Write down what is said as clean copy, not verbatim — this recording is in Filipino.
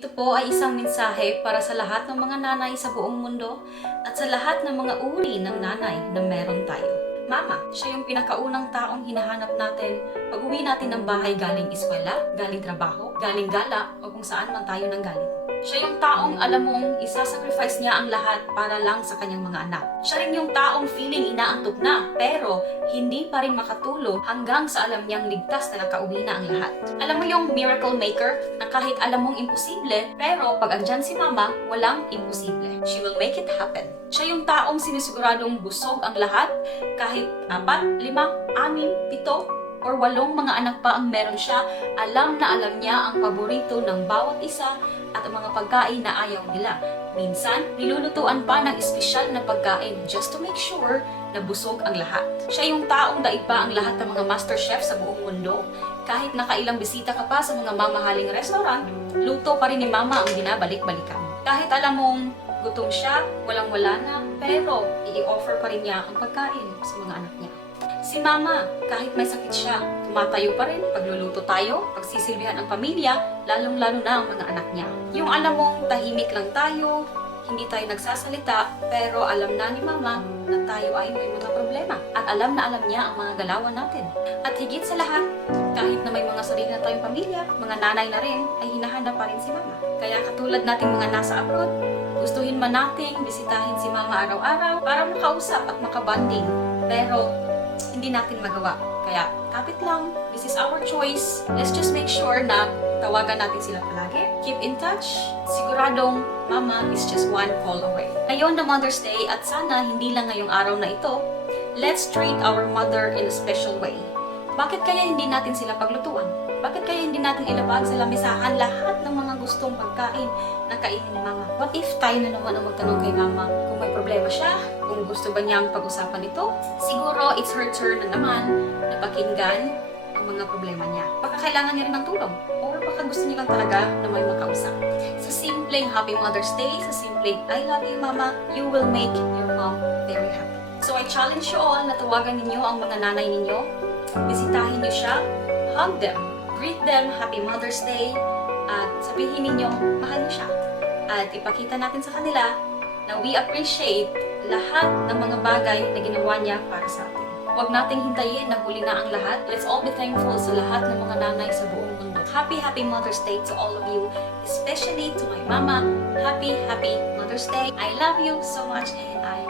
Ito po ay isang mensahe para sa lahat ng mga nanay sa buong mundo at sa lahat ng mga uri ng nanay na meron tayo. Mama, siya yung pinakaunang taong hinahanap natin pag uwi natin ng bahay galing eskwela, galing trabaho, galing gala o kung saan man tayo nanggaling. Siya yung taong alam mong isasacrifice niya ang lahat para lang sa kanyang mga anak. Siya rin yung taong feeling inaantok na pero hindi pa rin makatulog hanggang sa alam niyang ligtas na nakauwi na ang lahat. Alam mo yung miracle maker na kahit alam mong imposible pero pag andyan si mama, walang imposible. She will make it happen. Siya yung taong sinisiguradong busog ang lahat kahit 4, 5, 6, 7, or 8 mga anak pa ang meron siya, alam na alam niya ang paborito ng bawat isa at ang mga pagkain na ayaw nila. Minsan, nilulutuan pa ng espesyal na pagkain just to make sure na busog ang lahat. Siya yung taong daig pa ang lahat ng mga master chef sa buong mundo. Kahit nakailang bisita ka pa sa mga mamahaling restaurant, luto pa rin ni mama ang binabalik-balikan. Kahit alam mong gutom siya, walang-wala na, pero i-offer pa rin niya ang pagkain sa mga anak niya. Si mama, kahit may sakit siya, tumatayo pa rin, pagluluto tayo, pagsisilbihan ang pamilya, lalong-lalo na ang mga anak niya. Yung alam mong tahimik lang tayo, hindi tayo nagsasalita, pero alam na ni mama na tayo ay may mga problema. At alam na alam niya ang mga galawan natin. At higit sa lahat, kahit na may mga sarili na tayong pamilya, mga nanay na rin, ay hinahanap pa rin si mama. Kaya katulad nating mga nasa abroad, gustuhin man nating bisitahin si mama araw-araw para makausap at makabanding. Pero hindi natin magawa. Kaya, kapit lang. This is our choice. Let's just make sure na tawagan natin sila palagi. Keep in touch. Siguradong, mama is just one call away. Ngayon na Mother's Day at sana hindi lang ngayong araw na ito, let's treat our mother in a special way. Bakit kaya hindi natin sila paglutuan? Bakit kaya hindi natin ilabag sa lamisahan lahat ng mga gustong pagkain na kainin ni mama? What if tayo na naman ang magtanong kay mama kung may problema siya? Kung gusto ba niyang pag-usapan ito? Siguro it's her turn na naman na pakinggan ang mga problema niya. Baka kailangan niya rin ng tulong. Or baka gusto niya lang talaga na may makausap. Sa simpleng Happy Mother's Day, sa simpleng I love you mama, you will make your mom very happy. So I challenge you all na tawagan ninyo ang mga nanay ninyo. Bisitahin niyo siya. Hug them. Greet them, Happy Mother's Day, at sabihin ninyo, mahal niyo siya. At ipakita natin sa kanila na we appreciate lahat ng mga bagay na ginawa niya para sa atin. Huwag nating hintayin na huli na ang lahat. Let's all be thankful sa lahat ng mga nanay sa buong mundo. Happy Mother's Day to all of you, especially to my mama. Happy Mother's Day. I love you so much and I